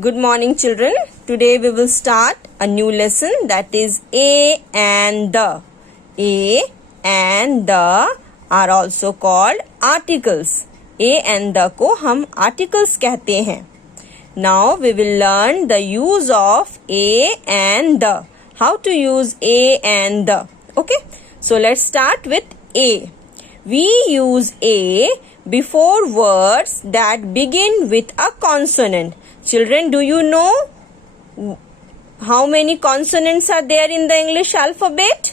Good morning, children. Today we will start a new lesson, that is A and the. A and the are also called articles. A and the को हम articles कहते हैं. Now we will learn the use of A and the. How to use A and the. Okay. So let's start with A. We use A before words that begin with a consonant. Children, do you know how many consonants are there in the English alphabet?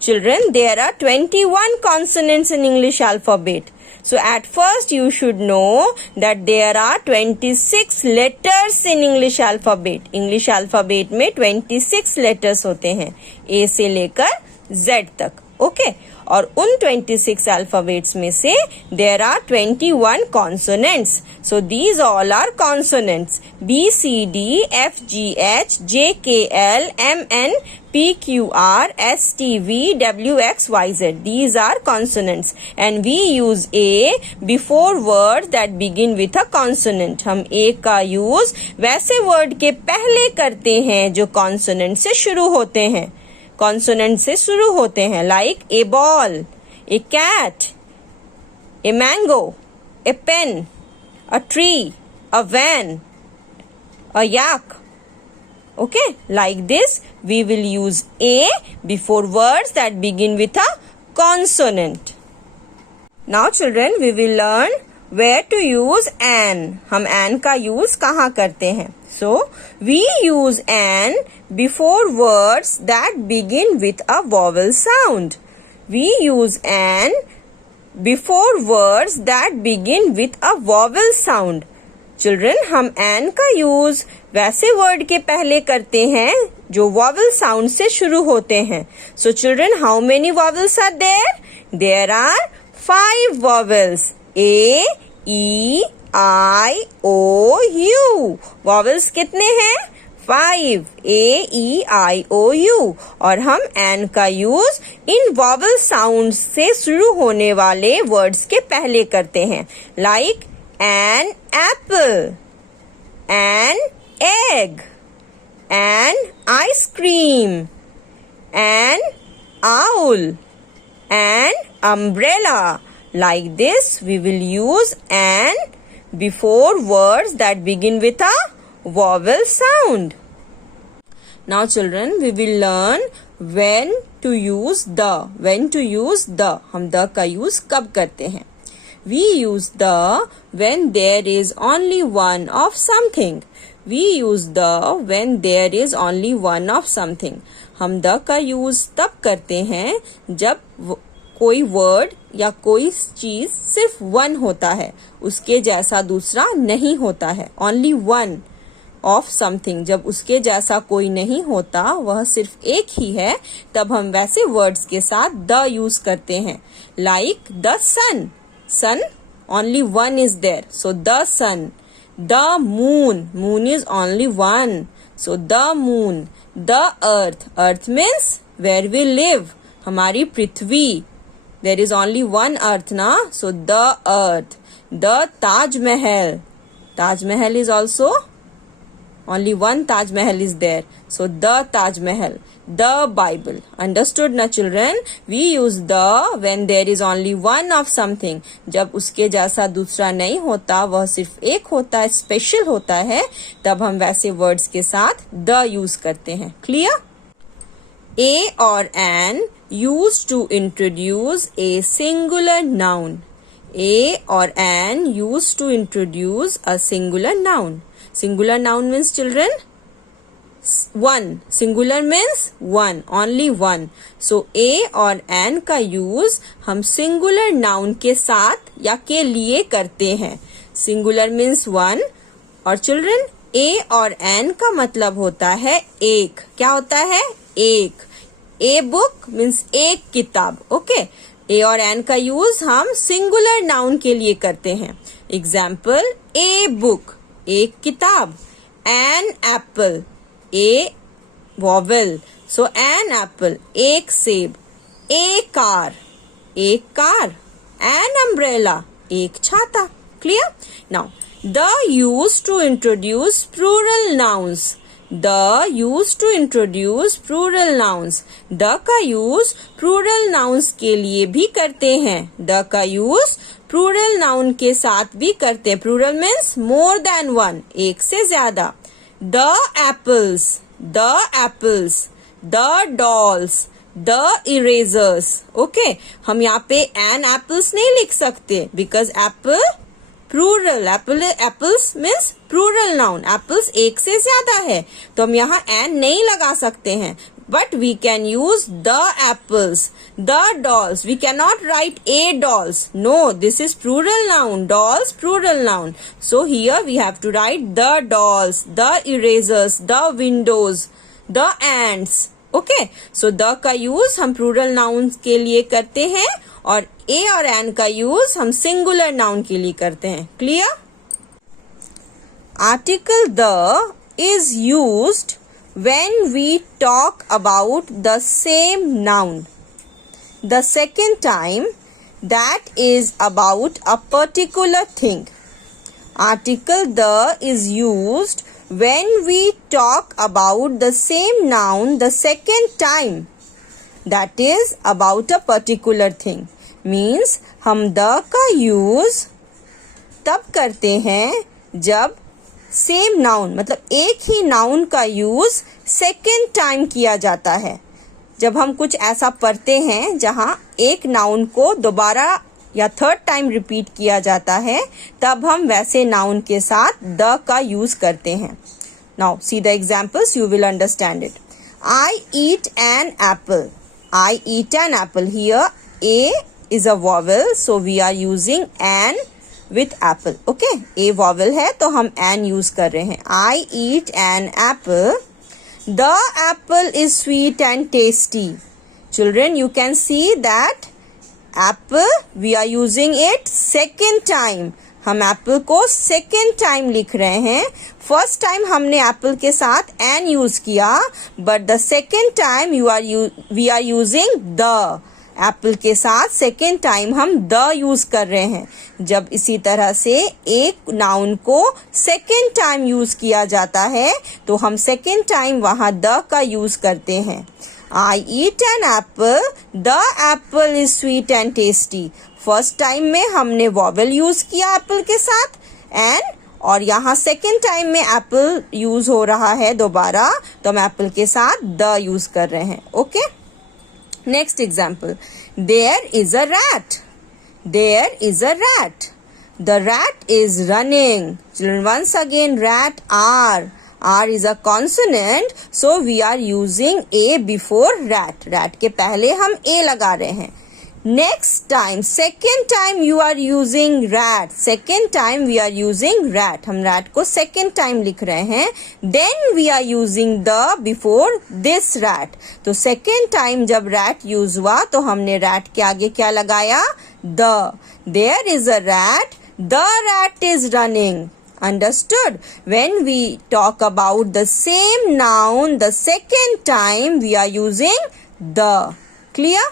Children, there are 21 consonants in English alphabet. So at first you should know that there are 26 letters in English alphabet. English alphabet में 26 letters होते हैं, A से लेकर Z तक. Okay? और उन 26 alphabets में से there are 21 consonants. So these all are consonants. B, C, D, F, G, H, J, K, L, M, N, P, Q, R, S, T, V, W, X, Y, Z. These are consonants. And we use A before words that begin with a consonant. हम A का use वैसे word के पहले करते हैं जो consonant से शुरू होते हैं. कॉन्सोनेंट से शुरू होते हैं, like a ball, a cat, a mango, a pen, a tree, a van, a yak. Okay, like this we will use a before words that begin with a consonant. Now children, we will learn where to use an. हम an का use कहाँ करते हैं? So, we use an before words that begin with a vowel sound. We use an before words that begin with a vowel sound. Children, हम an का use वैसे word के पहले करते हैं जो vowel sound से शुरू होते हैं. So, children, how many vowels are there? There are 5 vowels. A, E, I, O, U. Vowels कितने हैं? 5. A, E, I, O, U. और हम an का यूज इन vowel sounds से शुरू होने वाले words के पहले करते हैं, like an apple, an egg, an ice cream, an owl, an umbrella. Like this, we will use an before words that begin with a vowel sound. Now children, we will learn when to use the. When to use the. हम the का use कब करते हैं? We use the when there is only one of something. We use the when there is only one of something. हम the का use तब करते हैं जब कोई वर्ड या कोई चीज सिर्फ वन होता है, उसके जैसा दूसरा नहीं होता है. ओनली वन ऑफ समथिंग, जब उसके जैसा कोई नहीं होता, वह सिर्फ एक ही है, तब हम वैसे वर्ड्स के साथ द यूज करते हैं, like the sun. Sun, only one is there, so the sun. The moon, moon is only one, so the moon. The earth, earth means where we live, हमारी पृथ्वी. There is only one earth, na? So the earth. The Taj Mahal. Taj Mahal is also only one Taj Mahal is there. So the Taj Mahal. The Bible. Understood na children? We use the when there is only one of something. जब उसके जैसा दूसरा नहीं होता, वह सिर्फ एक होता है, स्पेशल होता है, तब हम वैसे वर्ड्स के साथ the यूज करते हैं. Clear? A or an used to introduce a singular noun. A or an used to introduce a singular noun. Singular noun means children? One. Singular means one. Only one. So a or an का use हम singular noun के साथ या के लिए करते हैं. Singular means one. और children, a और an का मतलब होता है एक. क्या होता है? एक. ए बुक मीन्स एक किताब. ओके, ए और एन का यूज हम सिंगुलर नाउन के लिए करते हैं. एग्जाम्पल, ए बुक एक किताब, an apple A vowel, so an apple एक सेब, ए कार एक कार, एन अम्ब्रेला एक छाता. Clear? Now The used to introduce plural nouns. The used to introduce plural nouns. The का use plural nouns के लिए भी करते हैं. The का use plural noun के साथ भी करते हैं. Plural means more than one, एक से ज्यादा. The apples, the apples, the dolls, the erasers. Okay, हम यहाँ पे an apples नहीं लिख सकते because apple plural, apples means plural noun. apples एक से ज्यादा है तो हम यहाँ an नहीं लगा सकते हैं. But we can use the apples, the dolls. We cannot write a dolls. No, this is plural noun. Dolls, plural noun. So here we have to write the dolls, the erasers, the windows, the ants. Okay, so the का use हम plural nouns के लिए करते हैं और a और an का use हम सिंगुलर नाउन के लिए करते हैं. Clear? Article the is used when we talk about the same noun the second time that is about a particular thing. Article the is used when we talk about the same noun the second time that is about a particular thing. Means हम the का use तब करते हैं जब same noun मतलब एक ही noun का यूज सेकेंड टाइम किया जाता है. जब हम कुछ ऐसा पढ़ते हैं जहां एक नाउन को दोबारा या थर्ड टाइम रिपीट किया जाता है तब हम वैसे नाउन के साथ द का यूज करते हैं. Now see the examples, you will understand it. I eat an apple. I eat an apple. Here A is a vowel, so we are using an with apple. Okay, A vowel है तो हम an use कर रहे हैं. I eat an apple. The apple is sweet and tasty. Children, you can see that apple we are using it second time. हम apple को second time लिख रहे हैं. फर्स्ट टाइम हमने एप्पल के साथ एन यूज किया but the second time we are using the. Apple के साथ सेकेंड टाइम हम द यूज कर रहे हैं. जब इसी तरह से एक नाउन को सेकेंड टाइम यूज किया जाता है तो हम सेकेंड टाइम वहां द का यूज करते हैं. I eat an apple. The apple is sweet and tasty. First time में हमने वॉवेल यूज किया एप्पल के साथ एन और यहाँ सेकेंड टाइम में एप्पल यूज हो रहा है दोबारा तो हम एप्पल के साथ द यूज कर रहे हैं. Okay, next example. There is a rat. There is a rat. The rat is running. Children, once again rat R. R is a consonant, so we are using A before rat. Rat के पहले हम A लगा रहे हैं. Next time, second time you are using rat. Second time we are using rat. हम rat को second time लिख रहे हैं. Then we are using the before this rat. तो second time जब rat use हुआ तो हमने rat के आगे क्या लगाया? The. There is a rat. The rat is running. Understood? When we talk about the same noun the second time we are using the. Clear?